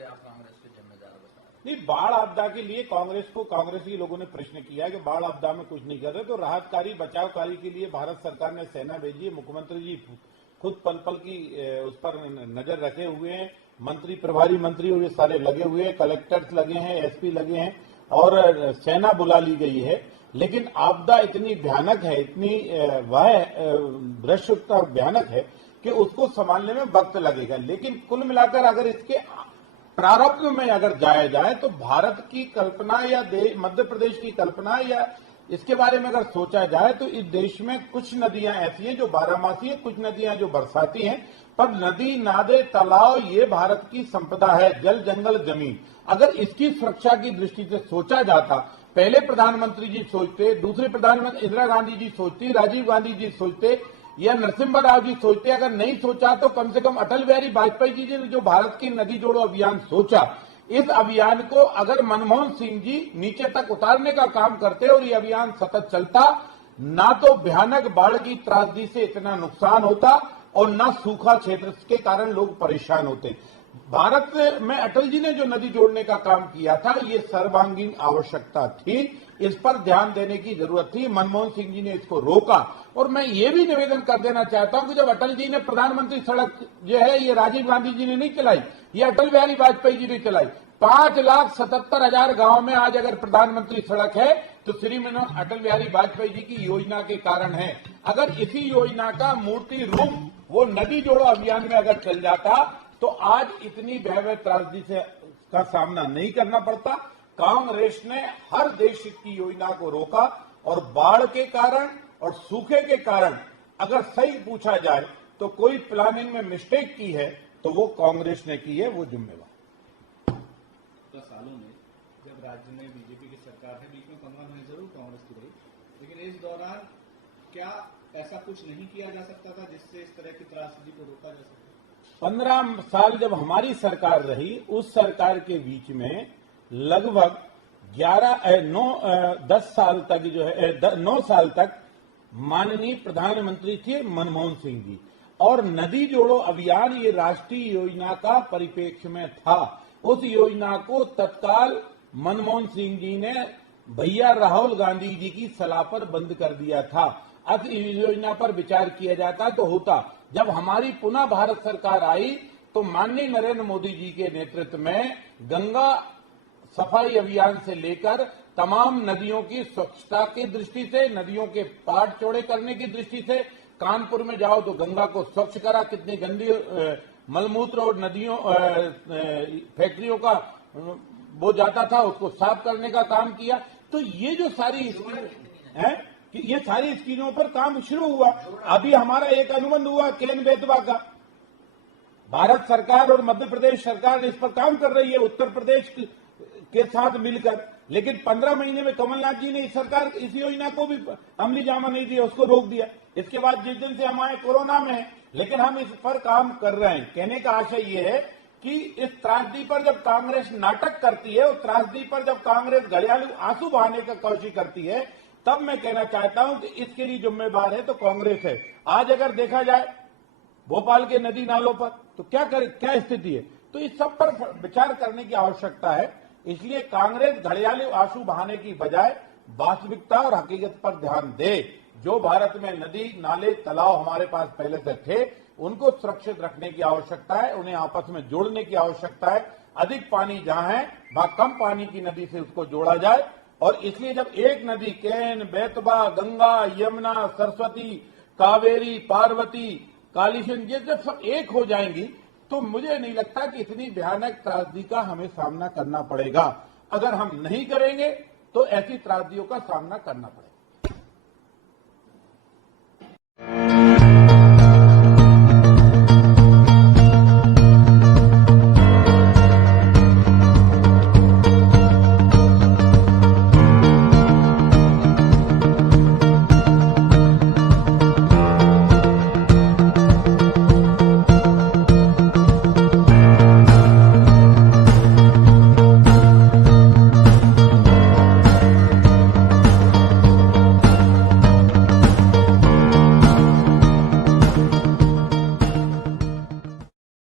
इसलिए आप कांग्रेस के जिम्मेदार बता रहे हैं। नहीं, बाढ़ आपदा के लिए कांग्रेसी लोगों ने प्रश्न किया है कि बाढ़ आपदा में कुछ नहीं कर रहे, तो राहत कार्य बचाव कार्य के लिए भारत सरकार ने सेना भेजी है। मुख्यमंत्री जी खुद पल पल की उस पर नजर रखे हुए हैं। मंत्री, प्रभारी मंत्री और ये सारे लगे हुए हैं, कलेक्टर्स लगे हैं, एसपी लगे हैं और सेना बुला ली गई है। लेकिन आपदा इतनी भयानक है, इतनी वृक्षता भयानक है कि उसको संभालने में वक्त लगेगा। लेकिन कुल मिलाकर अगर इसके प्रारंभ में अगर जाया जाए तो भारत की कल्पना या मध्य प्रदेश की कल्पना या इसके बारे में अगर सोचा जाए तो इस देश में कुछ नदियां ऐसी हैं जो बारहमासी हैं, कुछ नदियां जो बरसाती हैं, पर नदी, नादे, तालाब ये भारत की संपदा है, जल, जंगल, जमीन। अगर इसकी सुरक्षा की दृष्टि से सोचा जाता, पहले प्रधानमंत्री जी सोचते, दूसरे प्रधानमंत्री इंदिरा गांधी जी सोचती, राजीव गांधी जी सोचते या नरसिम्हा राव जी सोचते, अगर नहीं सोचा तो कम से कम अटल बिहारी वाजपेयी जी ने जो भारत की नदी जोड़ो अभियान सोचा, इस अभियान को अगर मनमोहन सिंह जी नीचे तक उतारने का काम करते और ये अभियान सतत चलता, ना तो भयानक बाढ़ की त्रासदी से इतना नुकसान होता और ना सूखा क्षेत्र के कारण लोग परेशान होते। भारत में अटल जी ने जो नदी जोड़ने का काम किया था, ये सर्वांगीण आवश्यकता थी, इस पर ध्यान देने की जरूरत थी। मनमोहन सिंह जी ने इसको रोका। और मैं ये भी निवेदन कर देना चाहता हूं कि जब अटल जी ने प्रधानमंत्री सड़क जो है ये राजीव गांधी जी ने नहीं चलाई, ये अटल बिहारी वाजपेयी जी ने चलाई। 5,77,000 गांव में आज अगर प्रधानमंत्री सड़क है तो श्रीमान अटल बिहारी वाजपेयी जी की योजना के कारण है। अगर इसी योजना का मूर्ति रूप वो नदी जोड़ो अभियान में अगर चल जाता तो आज इतनी भयावह त्रासदी से का सामना नहीं करना पड़ता। कांग्रेस ने हर देश की योजना को रोका और बाढ़ के कारण और सूखे के कारण अगर सही पूछा जाए तो कोई प्लानिंग में मिस्टेक की है तो वो कांग्रेस ने की है, वो जिम्मेवार। सालों में जब राज्य में बीजेपी की सरकार है, बीच में 15 महीने जरूर कांग्रेस की रही, लेकिन इस दौरान क्या ऐसा कुछ नहीं किया जा सकता था जिससे इस तरह की त्रासदी को रोका जा सकता? 15 साल जब हमारी सरकार रही, उस सरकार के बीच में लगभग 10 साल तक जो है 9 साल तक माननीय प्रधानमंत्री थे मनमोहन सिंह जी, और नदी जोड़ो अभियान ये राष्ट्रीय योजना का परिप्रेक्ष्य में था। उस योजना को तत्काल मनमोहन सिंह जी ने भैया राहुल गांधी जी की सलाह पर बंद कर दिया था। अब इस योजना पर विचार किया जाता तो होता। जब हमारी पुनः भारत सरकार आई तो माननीय नरेंद्र मोदी जी के नेतृत्व में गंगा सफाई अभियान से लेकर तमाम नदियों की स्वच्छता की दृष्टि से, नदियों के पहाड़ चौड़े करने की दृष्टि से, कानपुर में जाओ तो गंगा को स्वच्छ करा, कितनी गंदी मलमूत्र और नदियों फैक्ट्रियों का वो जाता था उसको साफ करने का काम किया। तो ये जो सारी स्कीम है कि ये सारी स्कीमों पर काम शुरू हुआ। अभी हमारा एक अनुबंध हुआ केन बेतवा का, भारत सरकार और मध्य प्रदेश सरकार इस पर काम कर रही है उत्तर प्रदेश के साथ मिलकर। लेकिन 15 महीने में कमलनाथ जी ने इस सरकार इस योजना को भी अमली जामा नहीं दिया, उसको रोक दिया। इसके बाद जिस दिन से हम आए कोरोना में, लेकिन हम इस पर काम कर रहे हैं। कहने का आशय ये है कि इस त्रासदी पर जब कांग्रेस नाटक करती है, उस त्रासदी पर जब कांग्रेस घड़ियालू आंसू बहाने का कोशिश करती है, तब मैं कहना चाहता हूं कि इसके लिए जिम्मेदार है तो कांग्रेस है। आज अगर देखा जाए भोपाल के नदी नालों पर तो क्या स्थिति है, तो इस सब पर विचार करने की आवश्यकता है। इसलिए कांग्रेस घड़ियालू आंसू बहाने की बजाय वास्तविकता और हकीकत पर ध्यान दे। जो भारत में नदी, नाले, तालाब हमारे पास पहले से थे, उनको सुरक्षित रखने की आवश्यकता है, उन्हें आपस में जोड़ने की आवश्यकता है। अधिक पानी जहां है वहां कम पानी की नदी से उसको जोड़ा जाए। और इसलिए जब एक नदी केन, बेतवा, गंगा, यमुना, सरस्वती, कावेरी, पार्वती, कालीसिंध ये जब सब एक हो जाएंगी तो मुझे नहीं लगता कि इतनी भयानक त्रासदी का हमें सामना करना पड़ेगा। अगर हम नहीं करेंगे तो ऐसी त्रासदियों का सामना करना पड़ेगा।